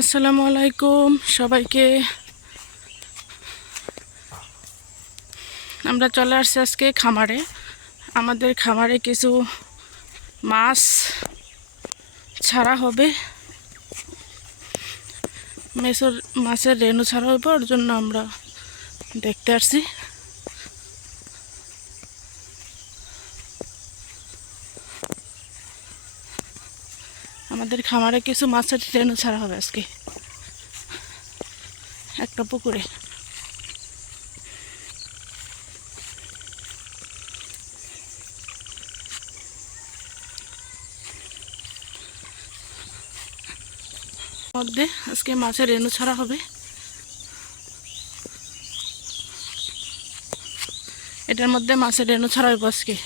আসসালামু আলাইকুম সবাইকে। আমরা চলে আসছি আজকে খামারে। আমাদের খামারে কিছু মাছ ছাড়া হবে, মাছের রেণু ছাড়া হবে, ওর জন্য আমরা দেখতে আসছি। আমাদের খামারে কিছু মাছের রেণু ছাড়া হবে আজকে একটা পুকুরে। মধ্যে আজকে মাছের রেণু ছাড়া হবে। এটার মধ্যে মাছের রেণু ছাড়া হবে আজকে।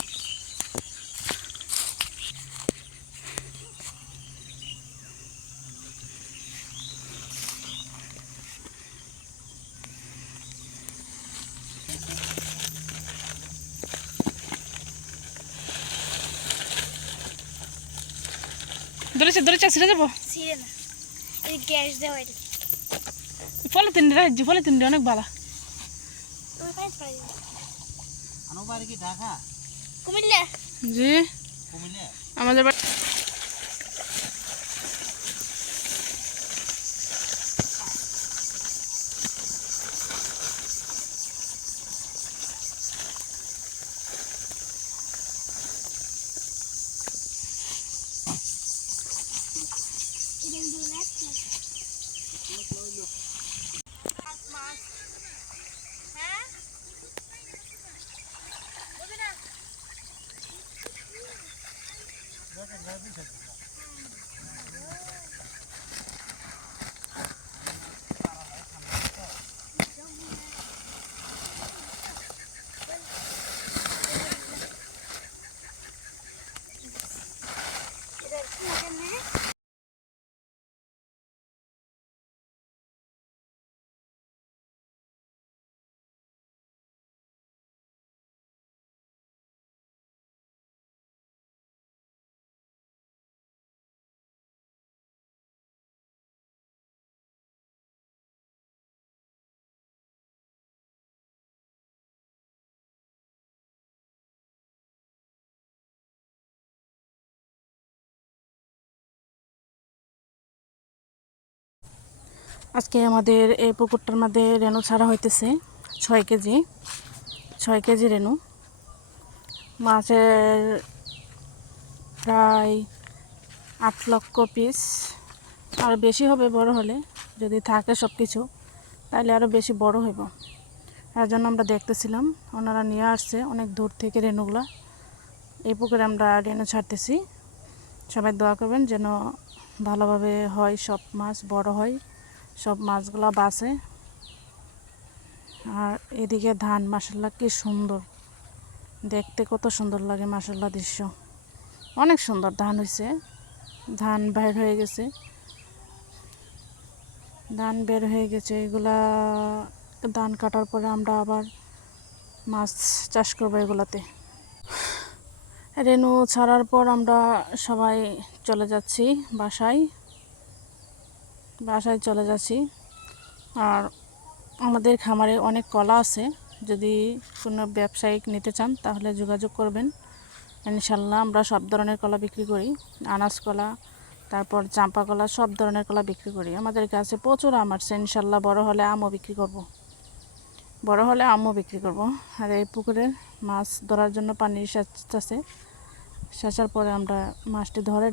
ধরেছে ছিঁড়ে যাবো। ছিঁড়ে না, এই গ্যাস দেওয়া এটা। পলিথিন অনেক ভালো। তুমি পাইছ পাই আনোবারে কি ঢাকা কুমিল্লা? জি, কুমিল্লা। আমাদের আজকে আমাদের এই পুকুরটার মধ্যে রেণু ছাড়া হইতেছে 6 কেজি রেণু। মাছের প্রায় 8 লক্ষ পিস, আর বেশি হবে বড় হলে, যদি থাকে সব কিছু তাহলে আরও বেশি বড় হইব। এর জন্য আমরা দেখতেছিলাম, ওনারা নিয়ে আসছে অনেক দূর থেকে রেণুগুলা। এই পুকুরে আমরা রেণু ছাড়তেছি। সবাই দোয়া করবেন যেন ভালোভাবে হয়, সব মাছ বড় হয়, সব মাছগুলা বাঁচে। আর এদিকে ধান, মাশাআল্লাহ কি সুন্দর দেখতে, কত সুন্দর লাগে মাশাআল্লাহ দৃশ্য। অনেক সুন্দর ধান হয়েছে, ধান বের হয়ে গেছে, এগুলা ধান কাটার পরে আমরা আবার মাছ চাষ করবো এগুলাতে। রেণু ছাড়ার পর আমরা সবাই চলে যাচ্ছি বাসায় চলে যাচ্ছি। আর আমাদের খামারে অনেক কলা আছে, যদি কোনো ব্যবসায়িক নিতে চান তাহলে যোগাযোগ করবেন। ইনশাল্লাহ আমরা সব ধরনের কলা বিক্রি করি, আনাজ কলা, তারপর চাম্পা কলা, সব ধরনের কলা বিক্রি করি। আমাদের কাছে প্রচুর আম আসছে, ইনশাল্লাহ বড় হলে আমও বিক্রি করব। আর এই পুকুরে মাছ ধরার জন্য পানি সেচার পরে আমরা মাছটি ধরে